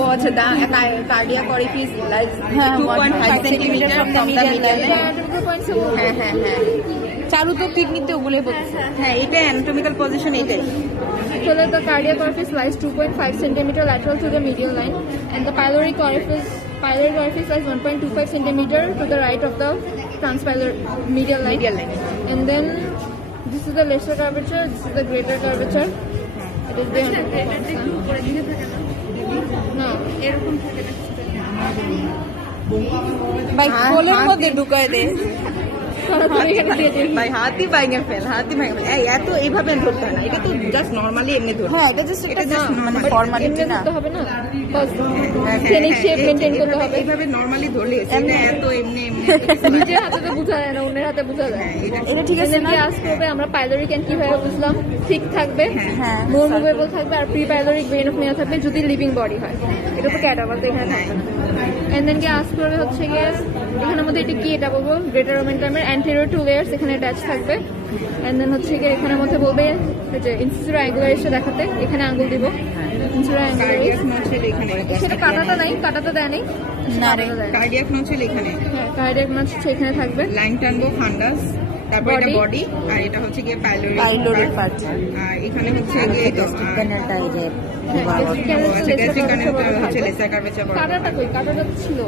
ও আচ্ছা cardiac orifice like 2.5 centimetre from the medial line. হ্যাঁ হ্যাঁ হ্যাঁ, চারু তো কিডনিতে ওগুলোই বলছে। হ্যাঁ, এটা অ্যানাটমিক্যাল পজিশন এটাই। So that the cardiac orifice lies 2.5 centimeter lateral to the medial line, and the pyloric orifice lies 1.25 centimeter to the right of the transpyloric medial line. And then this is the lesser curvature, this is the greater curvature. It is the no. ভাই কোলের মধ্যে ঢুকায় দে ভাই, হাতই ভাঙে fail. এই এত এইভাবে ধরতে হয় না, এটা তো জাস্ট নরমালি এমনি ধরতে। হ্যাঁ, এটা জাস্ট মানে ফর্মালিটি না, হবে না, বাস ফেনিক শেপ মেইনটেইন করতে হবে। এইভাবে নরমালি ধরলে এটা এত এমনি নিজের হাতে তো বোঝা যায় না, অন্যের হাতে বোঝা যায়। এটা ঠিক আছে না? আজ করবে আমরা পাইলোরিক এন্ড কিভাবে বুঝলাম, ঠিক থাকবে, নোন মুভেবল থাকবে, আর প্রি পাইলোরিক ভেন অফ নেওয়া থাকবে যদি লিভিং বডি হয়। এটা তো ক্যাটাবার তো এখানে থাকবে না। এন্ড দেন কি আজ করবে হচ্ছে গিয়ে এখানের মধ্যে এটা কি, এটা বলবো গ্রেটার ওমেন্টামের anterior two layers এখানে অ্যাটাচ থাকবে। এন্ড দেন হচ্ছে গিয়ে এখানের মধ্যে বলবে যে ইনসিসিউর অ্যাঙ্গুলারিসটা দেখাতে, এখানে আঙ্গুল দিব। ইনসিসিউর অ্যাঙ্গুলারিস সেটা কাটাটা নাই, কাটাটা দেয় নাই, কার্ডিয়াক মাসেল এখানে। হ্যাঁ, কার্ডিয়াক মাসল এখানে থাকবে। লাইন টানবো ফান্ডাস, তারপর এটা বডি, আর এটা হচ্ছে গিয়ে পাইলোরিক পার্ট, আর এখানে হচ্ছে গিয়ে গ্যাস্ট্রিক কানেলটা, এই যে গ্যাস্ট্রিক কানেলটা হচ্ছে লেসার কার্ভেচার। কাটাটা কই, কাটাটা ছিল